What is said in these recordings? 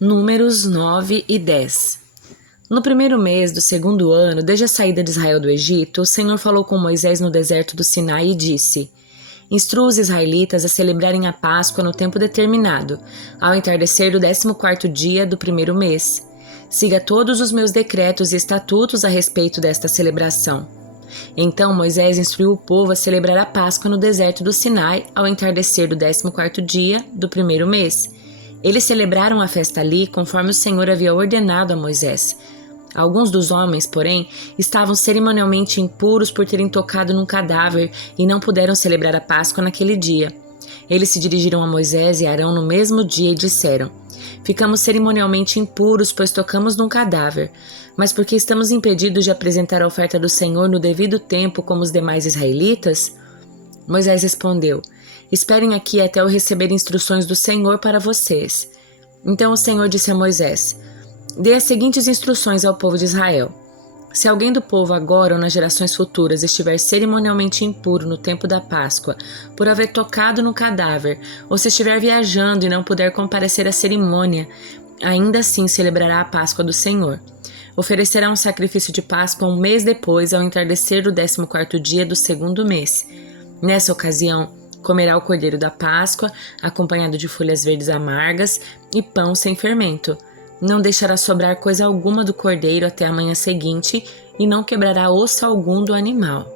Números 9 e 10. No primeiro mês do segundo ano, desde a saída de Israel do Egito, o Senhor falou com Moisés no deserto do Sinai e disse: Instrua os israelitas a celebrarem a Páscoa no tempo determinado, ao entardecer do 14º dia do primeiro mês. Siga todos os meus decretos e estatutos a respeito desta celebração. Então Moisés instruiu o povo a celebrar a Páscoa no deserto do Sinai, ao entardecer do 14º dia do primeiro mês. Eles celebraram a festa ali conforme o Senhor havia ordenado a Moisés. Alguns dos homens, porém, estavam cerimonialmente impuros por terem tocado num cadáver e não puderam celebrar a Páscoa naquele dia. Eles se dirigiram a Moisés e Arão no mesmo dia e disseram: Ficamos cerimonialmente impuros, pois tocamos num cadáver. Mas porque estamos impedidos de apresentar a oferta do Senhor no devido tempo como os demais israelitas? Moisés respondeu: Esperem aqui até eu receber instruções do Senhor para vocês. Então o Senhor disse a Moisés: Dê as seguintes instruções ao povo de Israel. Se alguém do povo agora ou nas gerações futuras estiver cerimonialmente impuro no tempo da Páscoa, por haver tocado no cadáver, ou se estiver viajando e não puder comparecer à cerimônia, ainda assim celebrará a Páscoa do Senhor. Oferecerá um sacrifício de Páscoa um mês depois, ao entardecer do 14º dia do segundo mês. Nessa ocasião, comerá o cordeiro da Páscoa, acompanhado de folhas verdes amargas e pão sem fermento. Não deixará sobrar coisa alguma do cordeiro até a manhã seguinte e não quebrará osso algum do animal.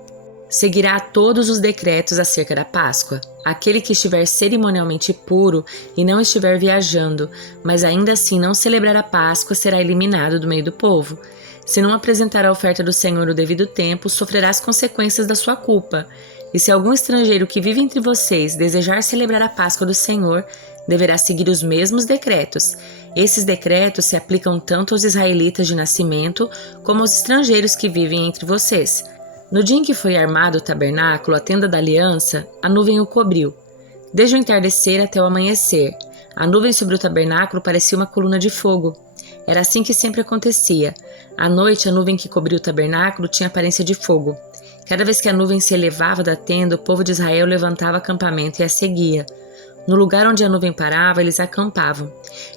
Seguirá todos os decretos acerca da Páscoa. Aquele que estiver cerimonialmente puro e não estiver viajando, mas ainda assim não celebrar a Páscoa, será eliminado do meio do povo. Se não apresentar a oferta do Senhor no devido tempo, sofrerá as consequências da sua culpa. E se algum estrangeiro que vive entre vocês desejar celebrar a Páscoa do Senhor, deverá seguir os mesmos decretos. Esses decretos se aplicam tanto aos israelitas de nascimento como aos estrangeiros que vivem entre vocês. No dia em que foi armado o tabernáculo, a tenda da aliança, a nuvem o cobriu. Desde o entardecer até o amanhecer, a nuvem sobre o tabernáculo parecia uma coluna de fogo. Era assim que sempre acontecia. À noite, a nuvem que cobria o tabernáculo tinha aparência de fogo. Cada vez que a nuvem se elevava da tenda, o povo de Israel levantava acampamento e a seguia. No lugar onde a nuvem parava, eles acampavam.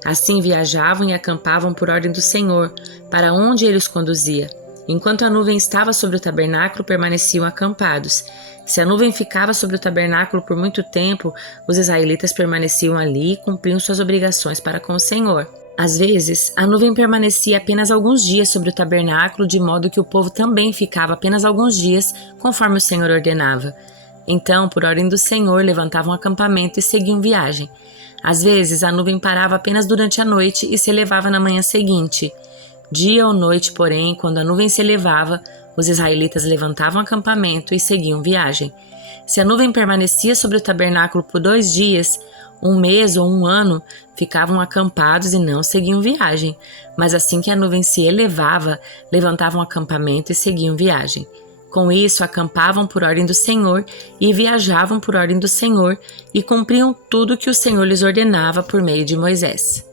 Assim viajavam e acampavam por ordem do Senhor, para onde ele os conduzia. Enquanto a nuvem estava sobre o tabernáculo, permaneciam acampados. Se a nuvem ficava sobre o tabernáculo por muito tempo, os israelitas permaneciam ali e cumpriam suas obrigações para com o Senhor. Às vezes, a nuvem permanecia apenas alguns dias sobre o tabernáculo, de modo que o povo também ficava apenas alguns dias, conforme o Senhor ordenava. Então, por ordem do Senhor, levantavam acampamento e seguiam viagem. Às vezes, a nuvem parava apenas durante a noite e se elevava na manhã seguinte. Dia ou noite, porém, quando a nuvem se elevava, os israelitas levantavam acampamento e seguiam viagem. Se a nuvem permanecia sobre o tabernáculo por 2 dias, 1 mês ou 1 ano, ficavam acampados e não seguiam viagem. Mas assim que a nuvem se elevava, levantavam acampamento e seguiam viagem. Com isso, acampavam por ordem do Senhor e viajavam por ordem do Senhor e cumpriam tudo que o Senhor lhes ordenava por meio de Moisés.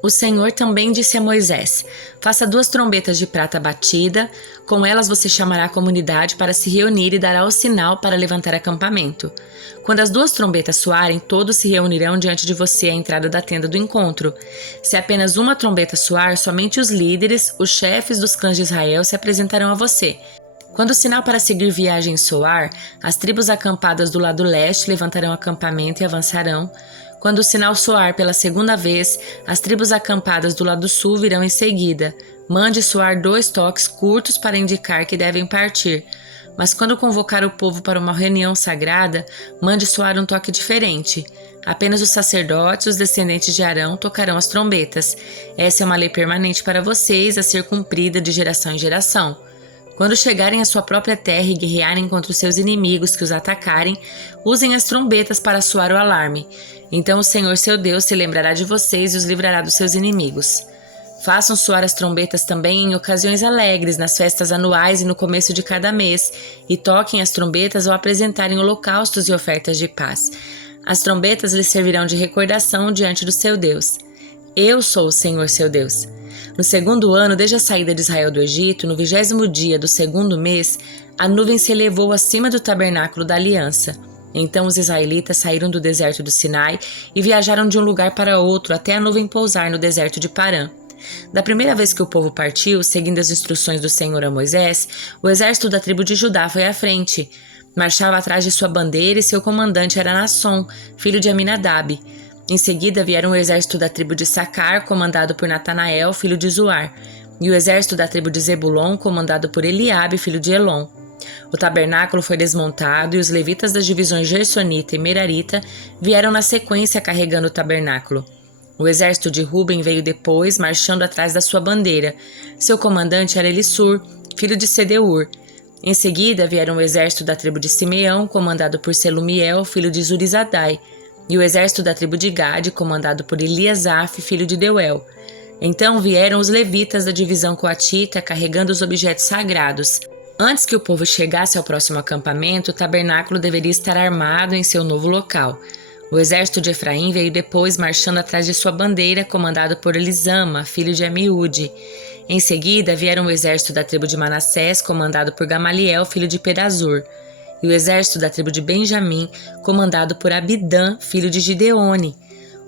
O Senhor também disse a Moisés: Faça 2 trombetas de prata batida, com elas você chamará a comunidade para se reunir e dará o sinal para levantar acampamento. Quando as 2 trombetas soarem, todos se reunirão diante de você à entrada da tenda do encontro. Se apenas uma trombeta soar, somente os líderes, os chefes dos clãs de Israel se apresentarão a você. Quando o sinal para seguir viagem soar, as tribos acampadas do lado leste levantarão acampamento e avançarão. Quando o sinal soar pela 2ª vez, as tribos acampadas do lado sul virão em seguida. Mande soar 2 toques curtos para indicar que devem partir. Mas quando convocar o povo para uma reunião sagrada, mande soar um toque diferente. Apenas os sacerdotes, os descendentes de Arão, tocarão as trombetas. Essa é uma lei permanente para vocês, a ser cumprida de geração em geração. Quando chegarem à sua própria terra e guerrearem contra os seus inimigos que os atacarem, usem as trombetas para soar o alarme. Então o Senhor seu Deus se lembrará de vocês e os livrará dos seus inimigos. Façam soar as trombetas também em ocasiões alegres, nas festas anuais e no começo de cada mês, e toquem as trombetas ao apresentarem holocaustos e ofertas de paz. As trombetas lhes servirão de recordação diante do seu Deus. Eu sou o Senhor seu Deus. No 2º ano, desde a saída de Israel do Egito, no 20º dia do 2º mês, a nuvem se elevou acima do tabernáculo da aliança. Então os israelitas saíram do deserto do Sinai e viajaram de um lugar para outro até a nuvem pousar no deserto de Parã. Da primeira vez que o povo partiu, seguindo as instruções do Senhor a Moisés, o exército da tribo de Judá foi à frente. Marchava atrás de sua bandeira e seu comandante era Naasson, filho de Aminadab. Em seguida vieram o exército da tribo de Sacar, comandado por Natanael, filho de Zuar, e o exército da tribo de Zebulon, comandado por Eliabe, filho de Elon. O tabernáculo foi desmontado e os levitas das divisões Gersonita e Merarita vieram na sequência carregando o tabernáculo. O exército de Ruben veio depois, marchando atrás da sua bandeira. Seu comandante era Elissur, filho de Sedeur. Em seguida vieram o exército da tribo de Simeão, comandado por Selumiel, filho de Zurizadai, e o exército da tribo de Gade, comandado por Eliasaf, filho de Deuel. Então vieram os levitas da divisão coatita, carregando os objetos sagrados. Antes que o povo chegasse ao próximo acampamento, o tabernáculo deveria estar armado em seu novo local. O exército de Efraim veio depois, marchando atrás de sua bandeira, comandado por Elisama, filho de Amiúde. Em seguida vieram o exército da tribo de Manassés, comandado por Gamaliel, filho de Pedazur, e o exército da tribo de Benjamim, comandado por Abidã, filho de Gideone.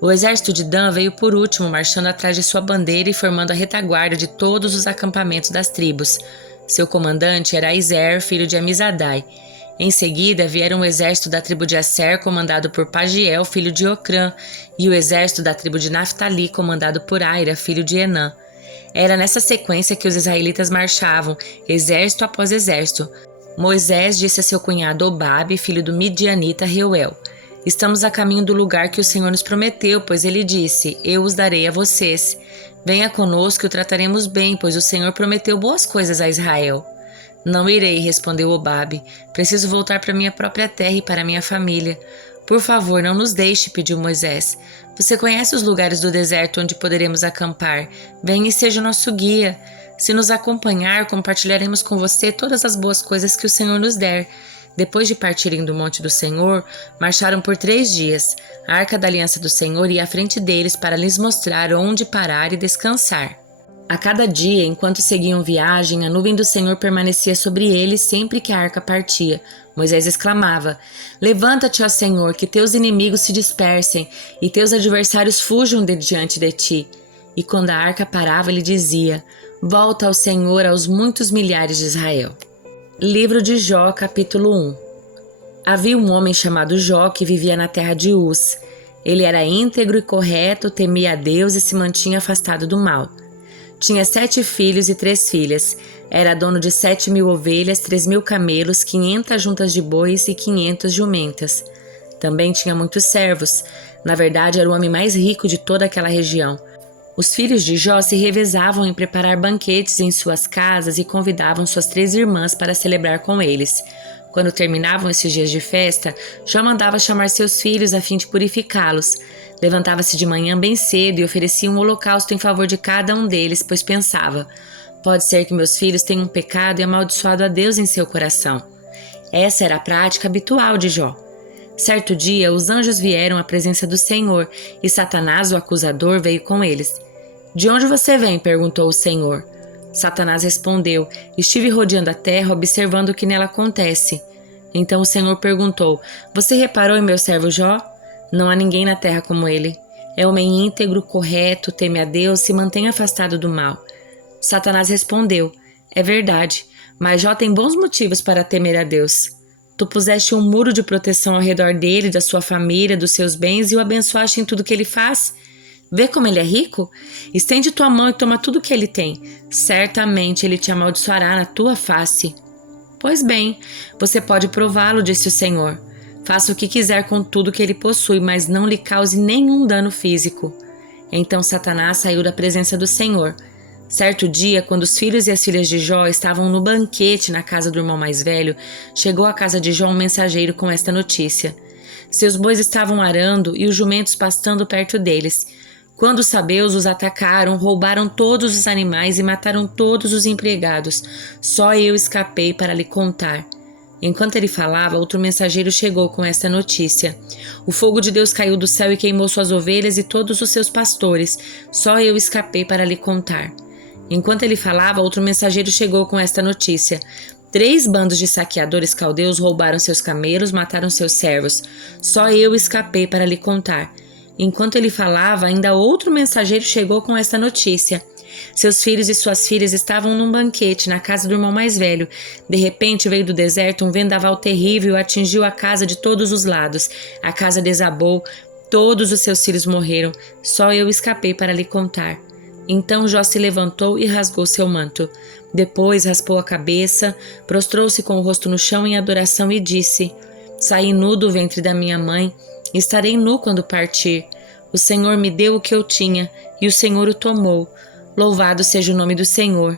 O exército de Dan veio por último, marchando atrás de sua bandeira e formando a retaguarda de todos os acampamentos das tribos. Seu comandante era Izer, filho de Amizadai. Em seguida vieram o exército da tribo de Asser, comandado por Pagiel, filho de Ocrã, e o exército da tribo de Naftali, comandado por Aira, filho de Enã. Era nessa sequência que os israelitas marchavam, exército após exército. Moisés disse a seu cunhado Obabe, filho do midianita Reuel: Estamos a caminho do lugar que o Senhor nos prometeu, pois ele disse: Eu os darei a vocês. Venha conosco e o trataremos bem, pois o Senhor prometeu boas coisas a Israel. Não irei, respondeu Obabe. Preciso voltar para minha própria terra e para minha família. Por favor, não nos deixe, pediu Moisés. Você conhece os lugares do deserto onde poderemos acampar. Venha e seja nosso guia. Se nos acompanhar, compartilharemos com você todas as boas coisas que o Senhor nos der. Depois de partirem do monte do Senhor, marcharam por 3 dias. A arca da aliança do Senhor ia à frente deles para lhes mostrar onde parar e descansar. A cada dia, enquanto seguiam viagem, a nuvem do Senhor permanecia sobre eles sempre que a arca partia. Moisés exclamava: Levanta-te, ó Senhor, que teus inimigos se dispersem e teus adversários fujam de diante de ti. E quando a arca parava, ele dizia: Volta ao Senhor, aos muitos milhares de Israel. Livro de Jó, capítulo 1. Havia um homem chamado Jó que vivia na terra de Uz. Ele era íntegro e correto, temia a Deus e se mantinha afastado do mal. Tinha 7 filhos e 3 filhas. Era dono de 7.000 ovelhas, 3.000 camelos, 500 juntas de bois e 500 jumentas. Também tinha muitos servos. Na verdade, era o homem mais rico de toda aquela região. Os filhos de Jó se revezavam em preparar banquetes em suas casas e convidavam suas 3 irmãs para celebrar com eles. Quando terminavam esses dias de festa, Jó mandava chamar seus filhos a fim de purificá-los. Levantava-se de manhã bem cedo e oferecia um holocausto em favor de cada um deles, pois pensava: pode ser que meus filhos tenham pecado e amaldiçoado a Deus em seu coração. Essa era a prática habitual de Jó. Certo dia, os anjos vieram à presença do Senhor e Satanás, o acusador, veio com eles. De onde você vem? Perguntou o Senhor. Satanás respondeu: Estive rodeando a terra, observando o que nela acontece. Então o Senhor perguntou: Você reparou em meu servo Jó? Não há ninguém na terra como ele. É homem íntegro, correto, teme a Deus, se mantém afastado do mal. Satanás respondeu: É verdade, mas Jó tem bons motivos para temer a Deus. Tu puseste um muro de proteção ao redor dele, da sua família, dos seus bens e o abençoaste em tudo que ele faz. Vê como ele é rico? Estende tua mão e toma tudo o que ele tem. Certamente ele te amaldiçoará na tua face. Pois bem, você pode prová-lo, disse o Senhor. Faça o que quiser com tudo que ele possui, mas não lhe cause nenhum dano físico. Então Satanás saiu da presença do Senhor. Certo dia, quando os filhos e as filhas de Jó estavam no banquete na casa do irmão mais velho, chegou à casa de Jó um mensageiro com esta notícia. Seus bois estavam arando e os jumentos pastando perto deles. Quando os sabeus os atacaram, roubaram todos os animais e mataram todos os empregados. Só eu escapei para lhe contar. Enquanto ele falava, outro mensageiro chegou com esta notícia. O fogo de Deus caiu do céu e queimou suas ovelhas e todos os seus pastores. Só eu escapei para lhe contar. Enquanto ele falava, outro mensageiro chegou com esta notícia. 3 bandos de saqueadores caldeus roubaram seus camelos, mataram seus servos. Só eu escapei para lhe contar. Enquanto ele falava, ainda outro mensageiro chegou com esta notícia. Seus filhos e suas filhas estavam num banquete na casa do irmão mais velho. De repente veio do deserto um vendaval terrível e atingiu a casa de todos os lados. A casa desabou, todos os seus filhos morreram. Só eu escapei para lhe contar. Então Jó se levantou e rasgou seu manto. Depois raspou a cabeça, prostrou-se com o rosto no chão em adoração e disse: Saí nu do ventre da minha mãe, e estarei nu quando partir. O Senhor me deu o que eu tinha, e o Senhor o tomou. Louvado seja o nome do Senhor.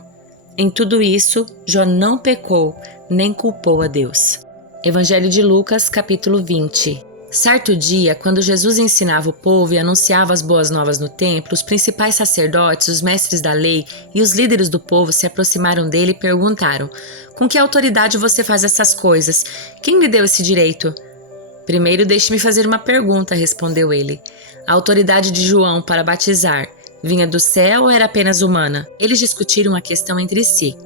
Em tudo isso, Jó não pecou, nem culpou a Deus. Evangelho de Lucas, capítulo 20. Certo dia, quando Jesus ensinava o povo e anunciava as boas novas no templo, os principais sacerdotes, os mestres da lei e os líderes do povo se aproximaram dele e perguntaram: Com que autoridade você faz essas coisas? Quem lhe deu esse direito? Primeiro deixe-me fazer uma pergunta, respondeu ele. A autoridade de João para batizar vinha do céu ou era apenas humana? Eles discutiram a questão entre si.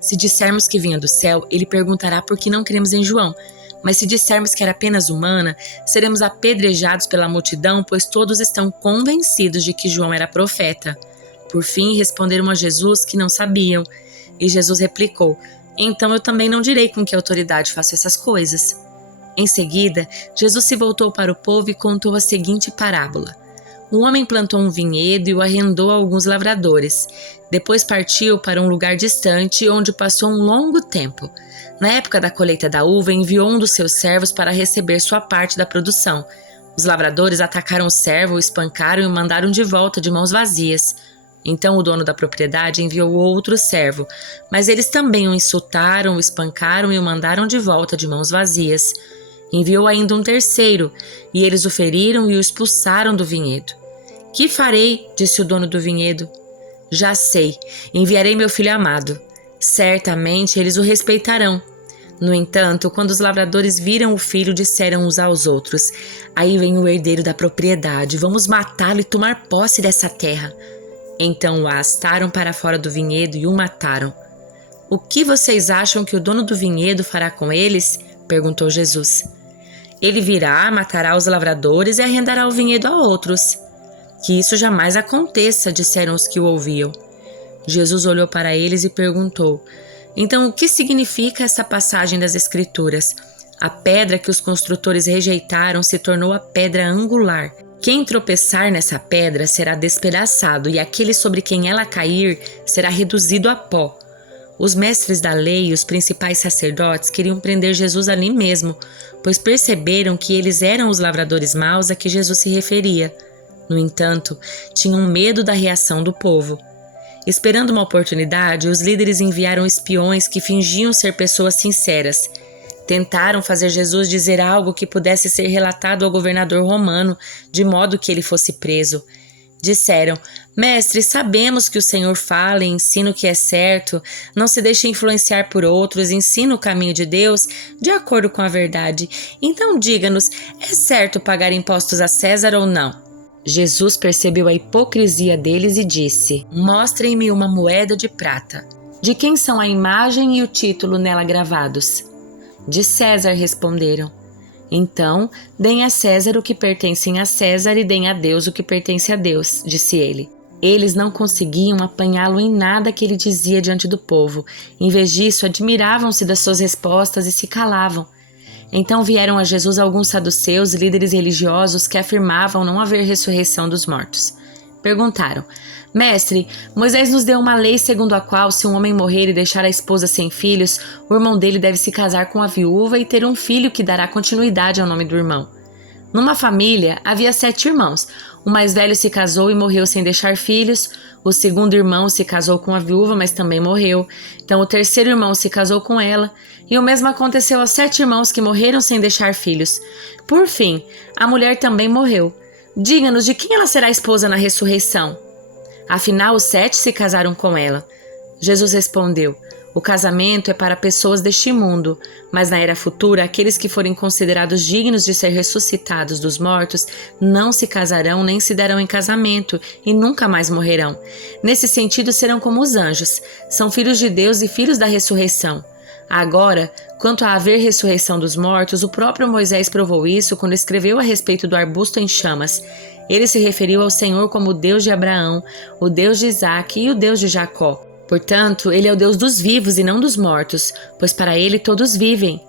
Se dissermos que vinha do céu, ele perguntará por que não cremos em João. Mas se dissermos que era apenas humana, seremos apedrejados pela multidão, pois todos estão convencidos de que João era profeta. Por fim, responderam a Jesus que não sabiam. E Jesus replicou: Então eu também não direi com que autoridade faço essas coisas. Em seguida, Jesus se voltou para o povo e contou a seguinte parábola. Um homem plantou um vinhedo e o arrendou a alguns lavradores. Depois partiu para um lugar distante, onde passou um longo tempo. Na época da colheita da uva, enviou um dos seus servos para receber sua parte da produção. Os lavradores atacaram o servo, o espancaram e o mandaram de volta de mãos vazias. Então o dono da propriedade enviou outro servo, mas eles também o insultaram, o espancaram e o mandaram de volta de mãos vazias. Enviou ainda um terceiro, e eles o feriram e o expulsaram do vinhedo. Que farei? Disse o dono do vinhedo. Já sei, enviarei meu filho amado. Certamente eles o respeitarão. No entanto, quando os lavradores viram o filho, disseram uns aos outros: Aí vem o herdeiro da propriedade, vamos matá-lo e tomar posse dessa terra. Então o arrastaram para fora do vinhedo e o mataram. O que vocês acham que o dono do vinhedo fará com eles? Perguntou Jesus. Ele virá, matará os lavradores e arrendará o vinhedo a outros. Que isso jamais aconteça, disseram os que o ouviam. Jesus olhou para eles e perguntou: Então o que significa essa passagem das Escrituras? A pedra que os construtores rejeitaram se tornou a pedra angular. Quem tropeçar nessa pedra será despedaçado, e aquele sobre quem ela cair será reduzido a pó. Os mestres da lei e os principais sacerdotes queriam prender Jesus ali mesmo, pois perceberam que eles eram os lavradores maus a que Jesus se referia. No entanto, tinham medo da reação do povo. Esperando uma oportunidade, os líderes enviaram espiões que fingiam ser pessoas sinceras. Tentaram fazer Jesus dizer algo que pudesse ser relatado ao governador romano, de modo que ele fosse preso. Disseram: Mestre, sabemos que o Senhor fala e ensina o que é certo, não se deixe influenciar por outros, ensina o caminho de Deus de acordo com a verdade. Então diga-nos, é certo pagar impostos a César ou não? Jesus percebeu a hipocrisia deles e disse: Mostrem-me uma moeda de prata. De quem são a imagem e o título nela gravados? De César, responderam. Então, deem a César o que pertence a César e deem a Deus o que pertence a Deus, disse ele. Eles não conseguiam apanhá-lo em nada que ele dizia diante do povo. Em vez disso, admiravam-se das suas respostas e se calavam. Então vieram a Jesus alguns saduceus, líderes religiosos, que afirmavam não haver ressurreição dos mortos. Perguntaram: Mestre, Moisés nos deu uma lei segundo a qual, se um homem morrer e deixar a esposa sem filhos, o irmão dele deve se casar com a viúva e ter um filho que dará continuidade ao nome do irmão. Numa família, havia 7 irmãos. O mais velho se casou e morreu sem deixar filhos. O segundo irmão se casou com a viúva, mas também morreu. Então o terceiro irmão se casou com ela. E o mesmo aconteceu aos 7 irmãos que morreram sem deixar filhos. Por fim, a mulher também morreu. Diga-nos de quem ela será esposa na ressurreição. Afinal, os 7 se casaram com ela. Jesus respondeu: O casamento é para pessoas deste mundo, mas na era futura, aqueles que forem considerados dignos de ser ressuscitados dos mortos não se casarão nem se darão em casamento e nunca mais morrerão. Nesse sentido, serão como os anjos, são filhos de Deus e filhos da ressurreição. Agora, quanto a haver ressurreição dos mortos, o próprio Moisés provou isso quando escreveu a respeito do arbusto em chamas. Ele se referiu ao Senhor como o Deus de Abraão, o Deus de Isaque e o Deus de Jacó. Portanto, ele é o Deus dos vivos e não dos mortos, pois para ele todos vivem.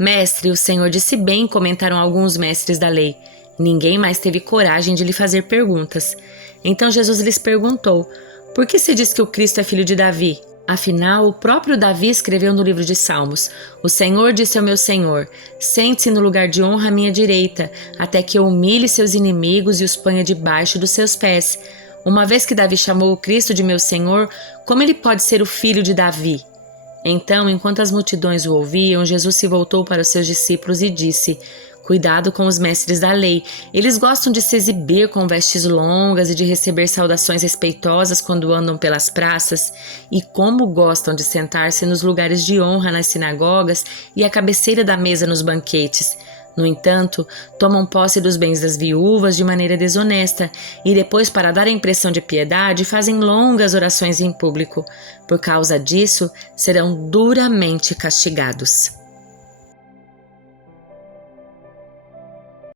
Mestre, o Senhor disse bem, comentaram alguns mestres da lei. Ninguém mais teve coragem de lhe fazer perguntas. Então Jesus lhes perguntou: por que se diz que o Cristo é filho de Davi? Afinal, o próprio Davi escreveu no livro de Salmos: o Senhor disse ao meu Senhor: sente-se no lugar de honra à minha direita, até que eu humilhe seus inimigos e os ponha debaixo dos seus pés. Uma vez que Davi chamou o Cristo de meu Senhor, como ele pode ser o filho de Davi? Então, enquanto as multidões o ouviam, Jesus se voltou para os seus discípulos e disse: cuidado com os mestres da lei. Eles gostam de se exibir com vestes longas e de receber saudações respeitosas quando andam pelas praças, e como gostam de sentar-se nos lugares de honra nas sinagogas e à cabeceira da mesa nos banquetes. No entanto, tomam posse dos bens das viúvas de maneira desonesta e depois, para dar a impressão de piedade, fazem longas orações em público. Por causa disso, serão duramente castigados.